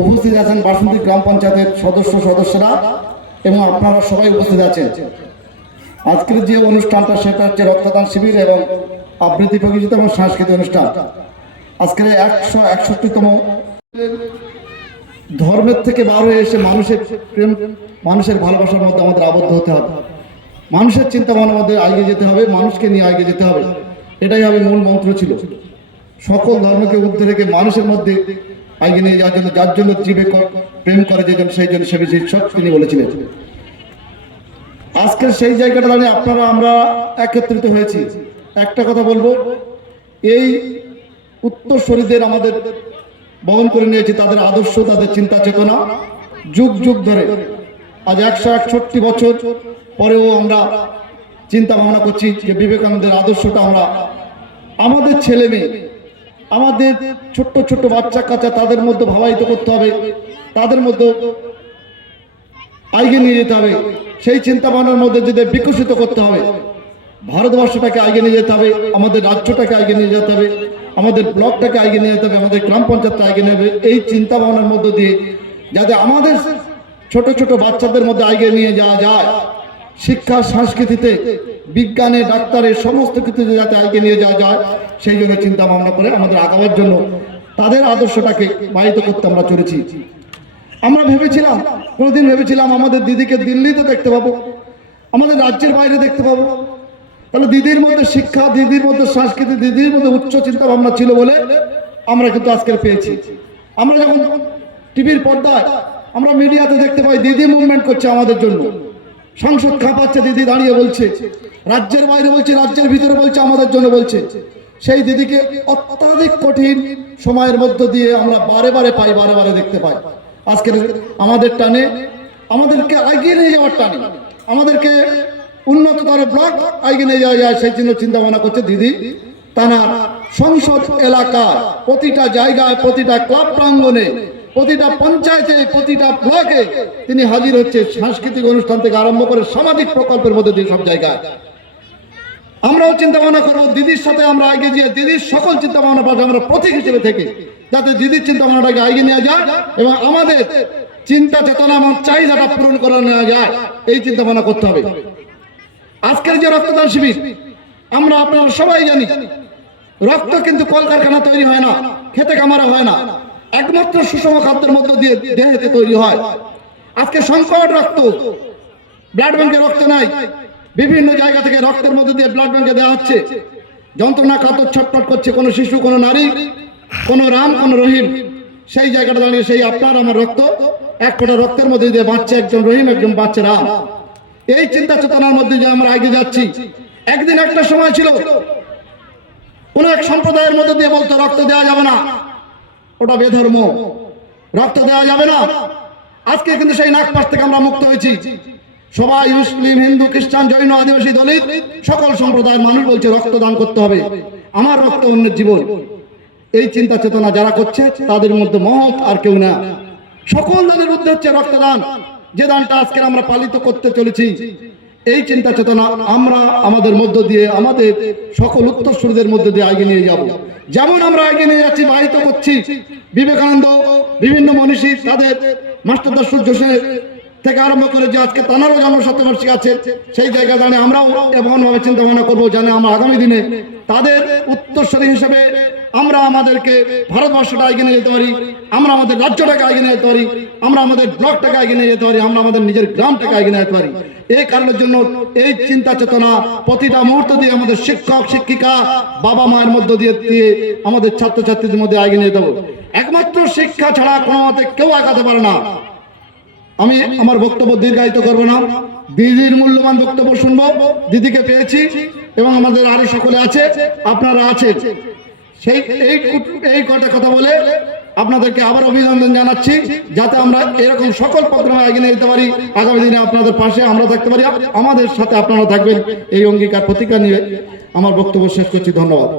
উপস্থিত আছেন বাসন্তী গ্রাম পঞ্চায়েতের সদস্য সদস্যরা এবং আপনারা সবাই উপস্থিত আছেন। আজকের যে অনুষ্ঠানটা সেটা হচ্ছে রক্তদান শিবির এবং আবৃত্তি প্রতিযোগিতা এবং সাংস্কৃতিক অনুষ্ঠান। আজকের একশো একষট্টিতম ধর্মের থেকে বার এসে মানুষের প্রেম, মানুষের ভালোবাসার মধ্যে আমাদের আবদ্ধ হতে হবে। মানুষের চিন্তা ভাবনার মধ্যে আগে যেতে হবে, মানুষকে নিয়ে এগিয়ে যেতে হবে। এটাই হবে মূল মন্ত্র ছিল। সকল ধর্মকে ঊর্ধ্বে রেখে মানুষের মধ্যে এগিয়ে নিয়ে যাওয়ার জন্য, যার জন্য জীবে প্রেম করে যে জন, সেই জন্য সে বেশি সব তিনি বলেছিলেন। আজকের সেই জায়গাটা দাঁড়িয়ে আপনারা, আমরা একত্রিত হয়েছি। একটা কথা বলব, এই উত্তরসূরিদের আমাদের বহন করে নিয়েছি, তাদের আদর্শ, তাদের চিন্তা চেতনা, যুগ যুগ ধরে। আজ একশো একষট্টি বছর পরেও আমরা চিন্তা ভাবনা করছি যে বিবেকানন্দের আদর্শটা আমরা, আমাদের ছেলে মেয়ে আমাদের ছোট্ট ছোট্ট বাচ্চা কাচ্চা তাদের মধ্যে ভাবায়িত করতে হবে। তাদের মধ্যে আগে নিয়ে যেতে হবে। সেই চিন্তা ভাবনার মধ্যে যদি বিকশিত করতে হবে, ভারতবর্ষটাকে আগে নিয়ে যেতে হবে, আমাদের রাজ্যটাকে আগে নিয়ে যেতে হবে, আমাদের ব্লকটাকে আগে নিয়ে যেতে হবে, আমাদের গ্রাম পঞ্চায়েতটা আগে নিয়ে যাবে এই চিন্তা ভাবনার মধ্য দিয়ে যাতে আমাদের ছোট ছোট বাচ্চাদের মধ্যে আগে নিয়ে যাওয়া যায়। শিক্ষা, সংস্কৃতিতে বিজ্ঞানে, ডাক্তারে সমস্ত কিছুতে যাতে আগে নিয়ে যাওয়া যায়, সেই জন্য চিন্তা ভাবনা করে আমাদের আগাবার জন্য তাদের আদর্শটাকে বাহিত করতে আমরা চলেছি। আমরা ভেবেছিলাম, কোনোদিন ভেবেছিলাম আমাদের দিদিকে দিল্লিতে দেখতে পাবো, আমাদের রাজ্যের বাইরে দেখতে পাবো। তাহলে দিদির মধ্যে শিক্ষা, দিদির মধ্যে সংস্কৃতি, দিদির মধ্যে উচ্চ চিন্তা ভাবনা ছিল বলে আমরা কিন্তু আজকে পেয়েছি। আমরা যখন টিভির পর্দায় আমরা মিডিয়াতে দেখতে পাই, দিদি মুভমেন্ট করছে আমাদের জন্য। সংসদ খাপাচ্ছে, দিদি দাঁড়িয়ে বলছে। রাজ্যের বাইরে বলছে, রাজ্যের ভিতরে বলছে, আমাদের জন্য বলছে। সেই দিদিকে অত্যাধিক কঠিন সময়ের মধ্য দিয়ে আমরা বারে বারে পাই, বারে বারে দেখতে পাই। আজকের আমাদের টানে, আমাদেরকে এগিয়ে নিয়ে যাওয়ার টানে, আমাদেরকে উন্নততর ব্লক এগিয়ে নিয়ে যাওয়া যায়, সেই জন্য চিন্তা ভাবনা করছে দিদি। তানার সংসদ এলাকা প্রতিটা জায়গায়, প্রতিটা ক্লাব প্রাঙ্গণে প্রতিটা পঞ্চায়েতে, প্রতিটা ব্লকে তিনি হাজির হচ্ছে সাংস্কৃতিক অনুষ্ঠান থেকে আরম্ভ করে সামাজিক প্রকল্পের মধ্যে দিয়ে সব জায়গায়। আমরাও চিন্তা ভাবনা করব, দিদির সাথে আমরা এগিয়ে দিয়ে দিদির সকল চিন্তা ভাবনা পাশে আমরা প্রতীক হিসেবে থেকে, যাতে দিদির চিন্তা ভাবনাটাকে এগিয়ে নেওয়া যায় এবং আমাদের চিন্তা চেতনা এবং চাহিদাটা পূরণ করে নেওয়া যায়, এই চিন্তা ভাবনা করতে হবে। আজকের যে রক্তদান শিবির, আমরা আপনারা সবাই জানি, রক্ত কিন্তু কলকারখানা তৈরি হয় না, খেতে কামারা হয় না। একমাত্র সুষম খাদ্যের মধ্য দিয়ে দেহেতে তৈরি হয়। আজকে সংকট রক্ত ব্লাড ব্যাংকে রক্ত নাই। বিভিন্ন জায়গা থেকে রক্তের মধ্যে দিয়ে ব্লাড ব্যাংকে দেওয়া হচ্ছে। যন্ত্রণা কাতর ছটফট করছে কোনো শিশু, কোনো নারী, কোনো রাম, কোনো রহিম। সেই জায়গাটা দাঁড়িয়ে সেই আপনার আমার রক্ত, এক ফোঁটা রক্তের মধ্যে দিয়ে বাঁচছে একজন রহিম, একজন বাচ্চা রাম। এই চিন্তা চেতনার মধ্যে যে আমরা আগে যাচ্ছি। একদিন একটা সময় ছিল, কোন এক সম্প্রদায়ের মধ্যে দিয়ে বলতো, রক্ত দেওয়া যাবে না। ওটা বেধর্ম। রক্ত দেওয়া যাবে না। আজকে কিন্তু সেই নাগপাশ থেকে আমরা মুক্ত হয়েছি। সবাই মুসলিম, হিন্দু, খ্রিস্টান, জৈন, আদিবাসী, দলিত, সকল সম্প্রদায়ের মানুষ বলছে রক্ত দান করতে হবে। আমার রক্ত অন্যের জীবন। এই চিন্তা চেতনা যারা করছে, তাদের মধ্যে মহৎ আর কেউ না। সকল দানের মধ্যে হচ্ছে রক্তদান। যে দানটা আজকে আমরা পালিত করতে চলেছি এই চিন্তা চেতনা আমরা আমাদের মধ্য দিয়ে, আমাদের সকল উত্তরসূরিদের মধ্যে দিয়ে এগিয়ে নিয়ে যাব। যেমন আমরা এগিয়ে নিয়ে যাচ্ছি, বাহিত করছি। বিবেকানন্দ, বিভিন্ন মনীষী তাদের মাস্টার সূর্য থেকে আরম্ভ করে যে আজকে তানারও জন্মশতবার্ষিকী আছে, সেই জায়গায় দাঁড়িয়ে আমরাও এমনভাবে চিন্তা ভাবনা করব যেন আমরা আগামী দিনে তাদের উত্তরস্বরী হিসেবে আমরা আমাদেরকে ভারতবর্ষটা এগিয়ে নিয়ে যেতে পারি, আমরা আমাদের রাজ্যটাকে এগিয়ে নিয়ে যেতে পারি, আমরা আমাদের ব্লকটাকে এগিয়ে নিয়ে যেতে পারি, আমরা আমাদের নিজের গ্রামটাকে এগিয়ে নিয়ে যেতে পারি। এই কারণের জন্য এই চিন্তা চেতনা প্রতিটা মুহূর্ত দিয়ে আমাদের শিক্ষক, শিক্ষিকা, বাবা মায়ের মধ্য দিয়ে দিয়ে আমাদের ছাত্রছাত্রীদের মধ্যে এগিয়ে নিয়ে দেবো একমাত্র শিক্ষা ছাড়া কোনো মতে কেউ আগাতে পারে না। আমি আমার বক্তব্য দীর্ঘায়িত করব না। দিদির মূল্যবান বক্তব্য শুনব। দিদিকে পেয়েছি এবং আমাদের আরও সকলে আছে, আপনারা আছেন। সেই এই কটা কথা বলে আপনাদেরকে আবার অভিনন্দন জানাচ্ছি, যাতে আমরা এরকম সকল প্রোগ্রামে এগিয়ে নিয়ে যেতে পারি। আগামী দিনে আপনাদের পাশে আমরা থাকতে পারি। আমাদের সাথে আপনারা থাকবেন। এই অঙ্গীকার প্রতিজ্ঞা নিয়ে আমার বক্তব্য শেষ করছি। ধন্যবাদ।